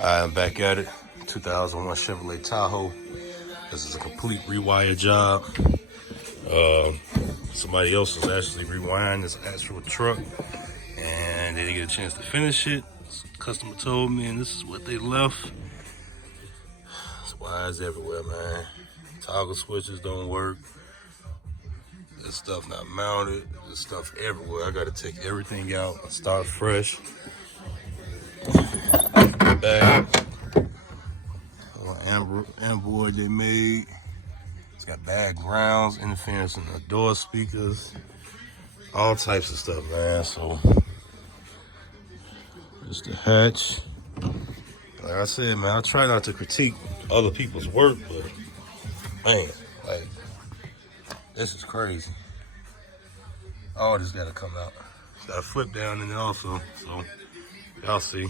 I'm back at it. 2001 Chevrolet Tahoe. This is a complete rewire job. Somebody else was actually rewiring this actual truck, and they didn't get a chance to finish it. The customer told me, and this is what they left. There's wires everywhere, man. Toggle switches don't work. This stuff not mounted. This stuff everywhere. I gotta take everything out and start fresh. Bag. Amboard they made. It's got bad grounds, interference in the door speakers, all types of stuff, man. So it's the hatch. Like I said, man, I try not to critique other people's work, but man, like, this is crazy. All this gotta come out. It's got a flip down in there also, so y'all see.